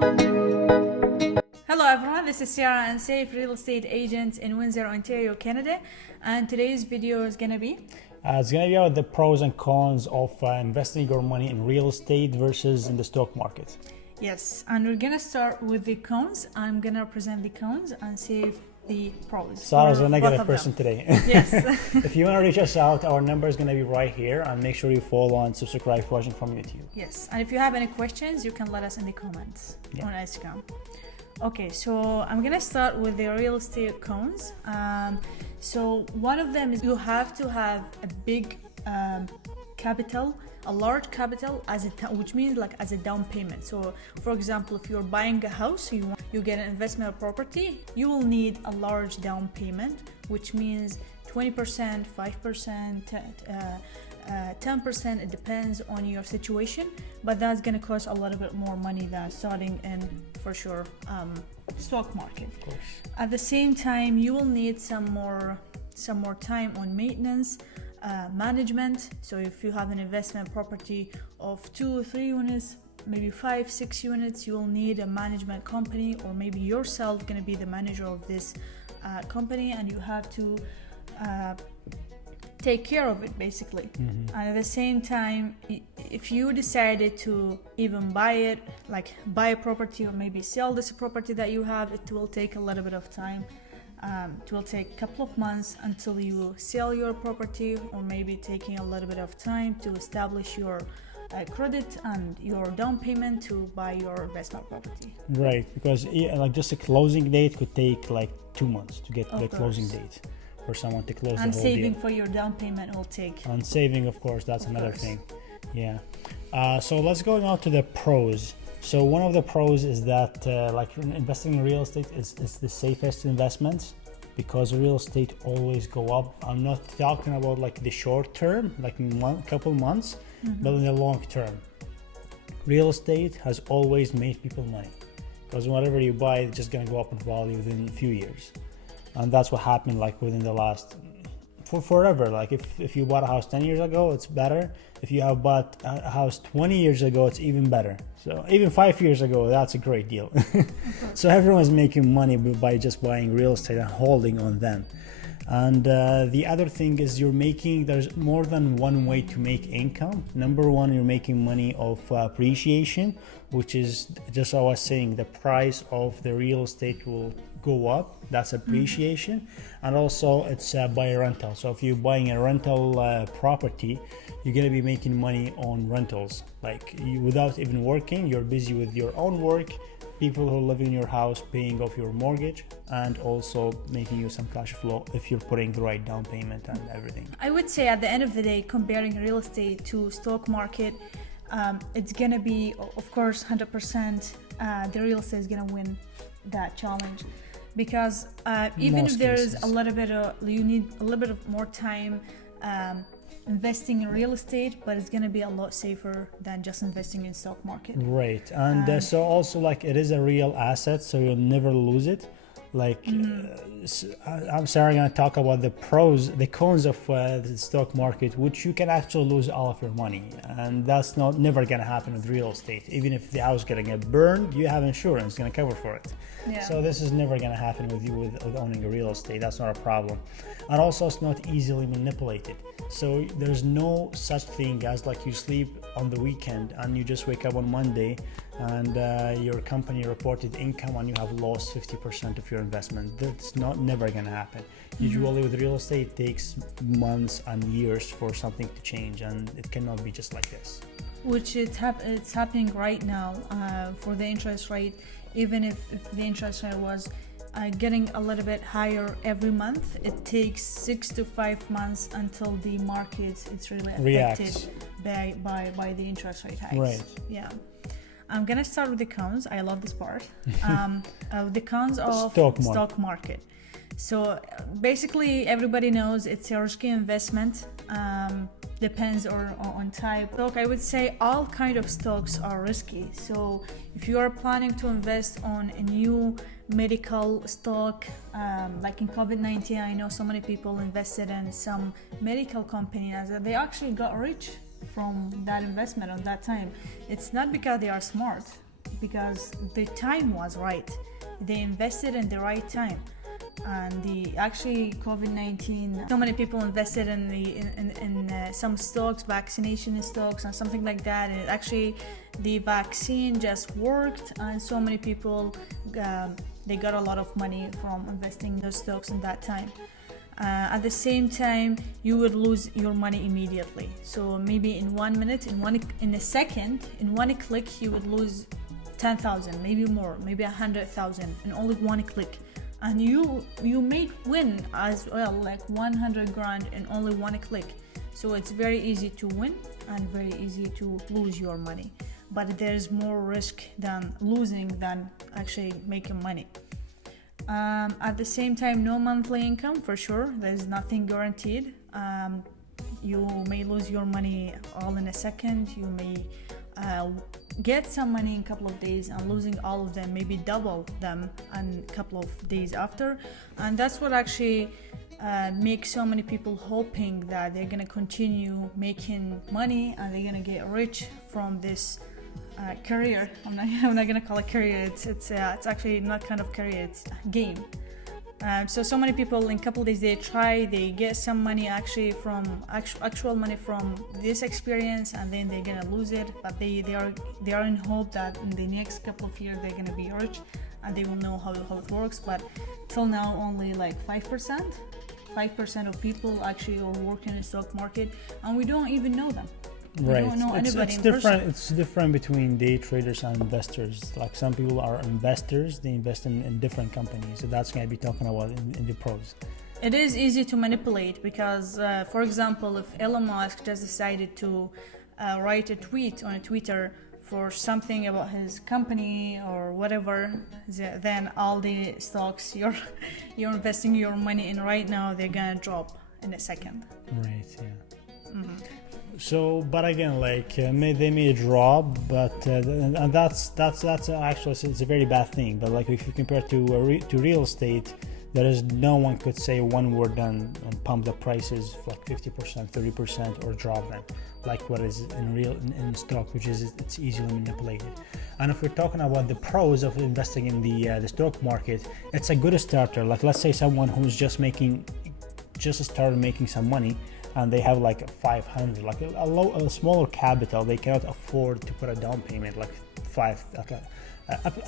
Hello everyone, this is Sarah and Saif, real estate agents in Windsor, Ontario, Canada. And today's video is going to be it's going to be about the pros and cons of investing your money in real estate versus in the stock market. yes, and we're going to start with the cons. I'm going to present the cons and Saif the pros. So I was a negative person today. Yes. If you want to reach us out, our number is going to be right here, and make sure you follow and subscribe if watching from YouTube. Yes, and if you have any questions, you can let us in the comments on Instagram. Okay, so I'm gonna start with the real estate cons. So one of them is you have to have a big capital, a large capital, which means like as a down payment. So for example, if you're buying a house, you get an investment property, you will need a large down payment, which means 20%, 5%, 10%. It depends on your situation, but that's going to cost a little bit more money than starting in, for sure, stock market. Of course. At the same time, you will need some more time on maintenance, management. So if you have an investment property of 2 or 3 units, maybe 5, 6 units, you will need a management company, or maybe yourself going to be the manager of this company, and you have to take care of it basically. And at the same time, if you decided to even buy it, like buy a property or maybe sell this property that you have, it will take a little bit of time. It will take a couple of months until you sell your property, or maybe taking a little bit of time to establish your credit and your down payment to buy your investment property. Right, because like just a closing date could take like 2 months to get the closing date for someone to close the whole deal. And saving for your down payment will take. And saving, of course, that's another thing. Yeah. So let's go now to the pros. So one of the pros is that like investing in real estate is the safest investment, because real estate always go up. I'm not talking about like the short term, like couple months, but in the long term. Real estate has always made people money, because whatever you buy, it's just going to go up in value within a few years. And that's what happened like within the last forever. Like if you bought a house 10 years ago, it's better. If you have bought a house 20 years ago, it's even better. So even 5 years ago, that's a great deal. So everyone's making money by just buying real estate and holding on them. And the other thing is there's more than one way to make income. Number one, you're making money of appreciation, which is just I was saying, the price of the real estate will go up. That's appreciation. And also it's by rental. So if you're buying a rental property, you're going to be making money on rentals. Like without even working, you're busy with your own work, people who live in your house paying off your mortgage, and also making you some cash flow if you're putting the right down payment and everything. I would say at the end of the day, comparing real estate to stock market, it's gonna be, of course, 100% the real estate is gonna win that challenge, because even if there's a little bit of, you need a little bit of more time investing in real estate, but it's going to be a lot safer than just investing in stock market. Right. And so also like it is a real asset, so you'll never lose it. Like I'm sorry, I'm going to talk about the cons of the stock market, which you can actually lose all of your money, and that's never going to happen with real estate. Even if the house is going to get burned, you have insurance going to cover for it. Yeah. So this is never going to happen with you with owning a real estate. That's not a problem. And also it's not easily manipulated. So there's no such thing as like you sleep on the weekend and you just wake up on Monday and your company reported income and you have lost 50% of your investment. That's never going to happen. Usually with real estate, it takes months and years for something to change, and it cannot be just like this. Which it's happening right now for the interest rate. Even if the interest rate was getting a little bit higher every month, it takes 6 to 5 months until the market is really affected by the interest rate hikes. Right. Yeah. I'm gonna start with the cons. I love this part. The cons of stock market. So basically, everybody knows it's a risky investment. Depends on type. Stock, I would say all kind of stocks are risky. So if you are planning to invest on a new medical stock, like in COVID-19, I know so many people invested in some medical companies that they actually got rich from that investment at that time. It's not because they are smart. because the time was right. They invested in the right time. And the actually COVID-19, so many people invested in some stocks, vaccination stocks and something like that, and actually the vaccine just worked, and so many people they got a lot of money from investing in those stocks in that time. At the same time, you would lose your money immediately. So maybe in 1 minute, in a second, in one click, you would lose 10,000, maybe more, maybe 100,000 in only one click. And you may win as well, like 100 grand in only one click. So it's very easy to win and very easy to lose your money. But there's more risk than losing than actually making money. At the same time, no monthly income for sure. There's nothing guaranteed. You may lose your money all in a second. You may get some money in a couple of days and losing all of them, maybe double them in a couple of days after. And that's what actually makes so many people hoping that they're gonna continue making money and they're gonna get rich from this career. I'm not gonna call it career. It's actually not kind of career. It's a game. So many people in a couple of days they get some money actually from actual money from this experience, and then they're gonna lose it. But they are in hope that in the next couple of years they're gonna be rich and they will know how it works. But till now, only like 5% of people actually are working in the stock market, and we don't even know them. Right. We don't know anybody it's in different. person. It's different between day traders and investors. Like some people are investors, they invest in different companies. So that's going to be talking about in the pros. It is easy to manipulate because, for example, if Elon Musk just decided to write a tweet on Twitter for something about his company or whatever, then all the stocks you're investing your money in right now, they're gonna drop in a second. Right. Yeah. Mm-hmm. So, but again, like they may drop, but and that's actually it's a very bad thing. But like if you compare to real estate, there is no one could say one word and pump the prices for like 50%, 30%, or drop them, like what is in stock, which is it's easily manipulated. And if we're talking about the pros of investing in the stock market, it's a good starter. Like let's say someone who's just started making some money, and they have like 500, like a smaller capital. They cannot afford to put a down payment like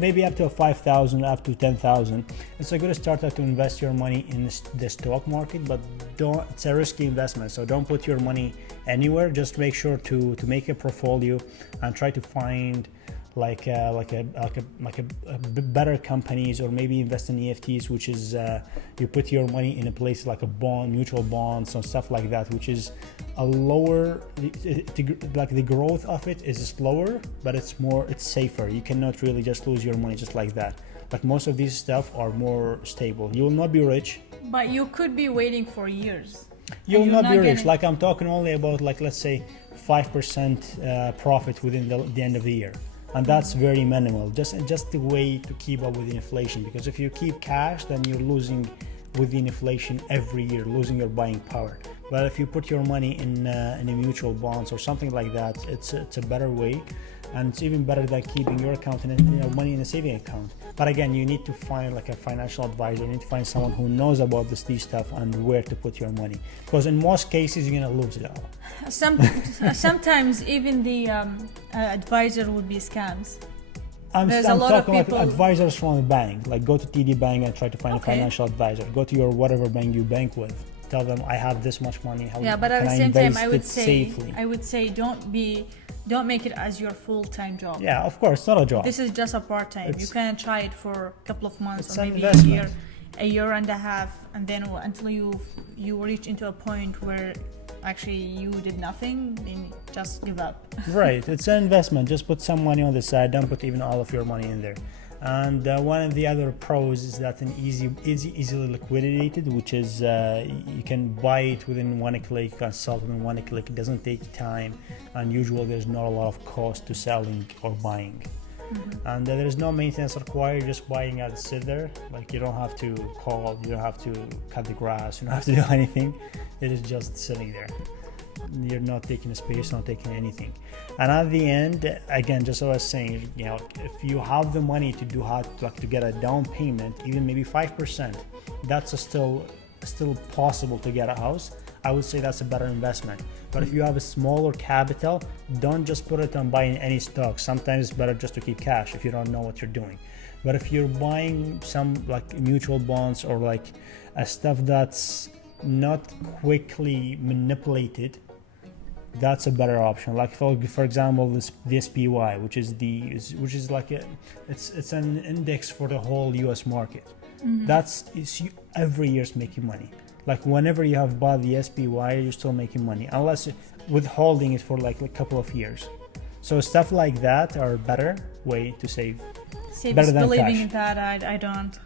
maybe up to 5,000, up to 10,000. It's a good starter to invest your money in the stock market, but it's a risky investment. So don't put your money anywhere. Just make sure to make a portfolio and try to find like better companies, or maybe invest in EFTs, which is you put your money in a place like a bond, mutual bonds, and stuff like that, which is a lower, like the growth of it is slower, but it's safer. You cannot really just lose your money just like that. Like most of these stuff are more stable. You will not be rich, but you could be waiting for years. You will not be rich. Like I'm talking only about like let's say 5% profit within the end of the year. And that's very minimal, just the way to keep up with the inflation. Because if you keep cash, then you're losing with the inflation every year, losing your buying power. But if you put your money in a mutual bonds or something like that, it's a better way, and it's even better than keeping your account money in a saving account. But again, you need to find like a financial advisor. You need to find someone who knows about this stuff and where to put your money. Because in most cases, you're gonna lose it all. Sometimes even the advisor would be scams. I'm talking like advisors from the bank. Like go to TD Bank and try to find a financial advisor. Go to your whatever bank you bank with. Tell them I have this much money. But at the same time, I would say don't make it as your full-time job. Yeah, of course, it's not a job. This is just a part-time. You can try it for a couple of months or maybe a year and a half, and then until you reach into a point where actually you did nothing, then just give up. Right, it's an investment. Just put some money on the side. Don't put even all of your money in there. And one of the other pros is that an easily liquidated, which is you can buy it within one click, you can sell it in one click. It doesn't take time, and usually there's not a lot of cost to selling or buying. Mm-hmm. And there's no maintenance required. Just buying it, sit there. Like you don't have to call, you don't have to cut the grass, you don't have to do anything. It is just sitting there. you're not taking a space, not taking anything. And at the end, again, just as I was saying, if you have the money to do to get a down payment, even maybe 5%, that's still possible to get a house. I would say that's a better investment. But if you have a smaller capital, don't just put it on buying any stock. Sometimes it's better just to keep cash if you don't know what you're doing. But if you're buying some like mutual bonds or like a stuff that's not quickly manipulated, that's a better option. Like for example, the SPY, which is like it's an index for the whole US market. That's every year's making money. Like whenever you have bought the SPY, you're still making money, unless withholding it for like a couple of years. So stuff like that are a better way to save. Better than believing cash. in that, I don't.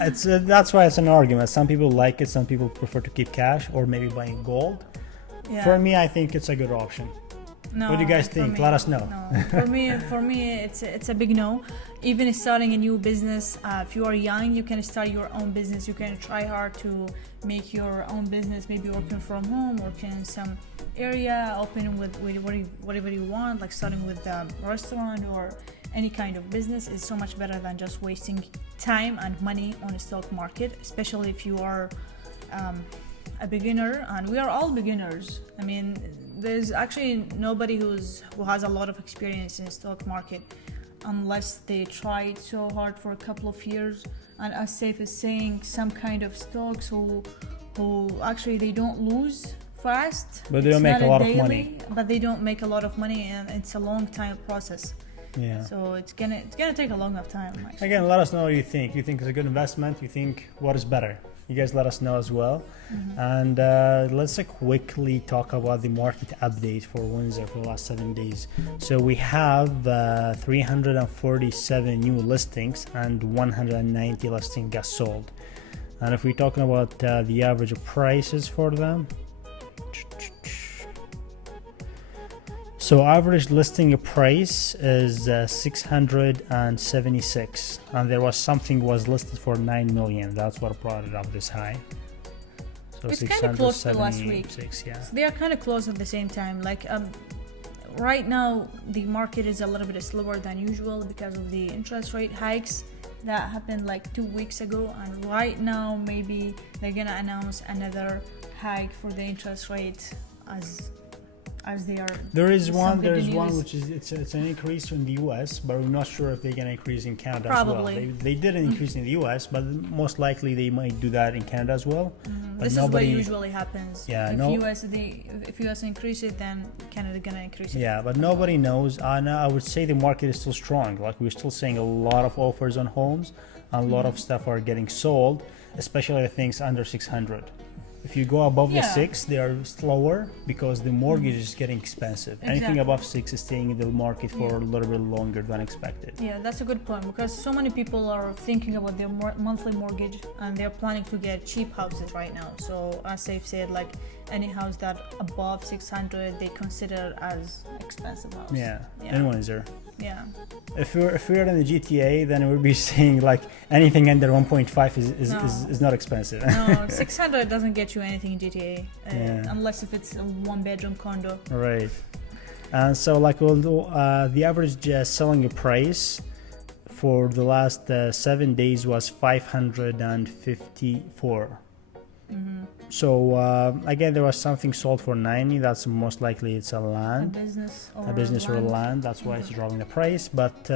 It's that's why it's an argument. Some people like it, some people prefer to keep cash or maybe buying gold. Yeah. For me, I think it's a good option. No, what do you guys think? Let us know. No. For me, it's a big no. Even starting a new business, if you are young, you can start your own business. You can try hard to make your own business, maybe working from home, working in some area, opening with whatever you want, like starting with a restaurant or any kind of business is so much better than just wasting time and money on the stock market, especially if you are a beginner, and we are all beginners. I mean, there's actually nobody who has a lot of experience in the stock market unless they tried so hard for a couple of years. And as Saif is saying, some kind of stocks who actually they don't lose fast, but they don't make a lot of money. But they don't make a lot of money, and it's a long time process. Yeah. So it's gonna take a long enough time. Actually. Again, let us know what you think. You think it's a good investment? You think what is better? You guys let us know as well. And let's quickly talk about the market update for Windsor for the last 7 days. So we have 347 new listings and 190 listings got sold. And if we're talking about the average prices for them, so average listing price is 676, and there was something was listed for 9 million. That's what brought it up this high. So it's kind of close to last week. Yeah. So they are kind of close at the same time. Like right now, the market is a little bit slower than usual because of the interest rate hikes that happened like 2 weeks ago. And right now, maybe they're gonna announce another hike for the interest rate as they are. There is one which is it's an increase in the US, but we're not sure if they're gonna increase in Canada Probably. as well. They did an increase in the US, but most likely they might do that in Canada as well. But this is what usually happens. Yeah, if US increase it, then Canada gonna increase it. Yeah, but nobody knows. I would say the market is still strong. Like we're still seeing a lot of offers on homes, and a lot of stuff are getting sold, especially the things under 600. If you go above the 6, they are slower because the mortgage is getting expensive. Exactly. Anything above 6 is staying in the market for a little bit longer than expected. Yeah, that's a good point, because so many people are thinking about their monthly mortgage and they're planning to get cheap houses right now. So as Saif said, like any house that above 600 they consider as expensive house. Yeah. In Windsor. Yeah. If we're in the GTA, then we'll be saying like anything under 1.5 is not expensive. No, 600 doesn't get you anything in GTA unless if it's a 1-bedroom condo. Right. And so like the average selling price for the last 7 days was 554. So again, there was something sold for 90. That's most likely it's a land, a business or a land. That's why it's dropping the price. But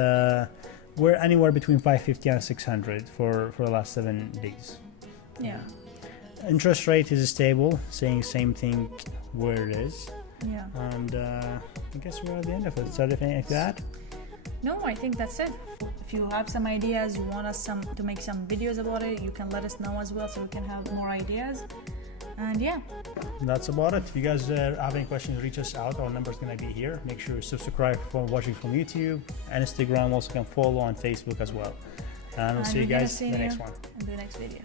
we're anywhere between 550 and 600 for the last 7 days. Yeah. Interest rate is stable, saying same thing where it is. Yeah. And I guess we're at the end of it. So anything like that? No, I think that's it. If you have some ideas, you want us to make some videos about it, you can let us know as well so we can have more ideas. And yeah, that's about it. If you guys have any questions, reach us out. Our number is going to be here. Make sure you subscribe for watching from YouTube and Instagram. Also can follow on Facebook as well. And we'll see you guys in the next one. In the next video.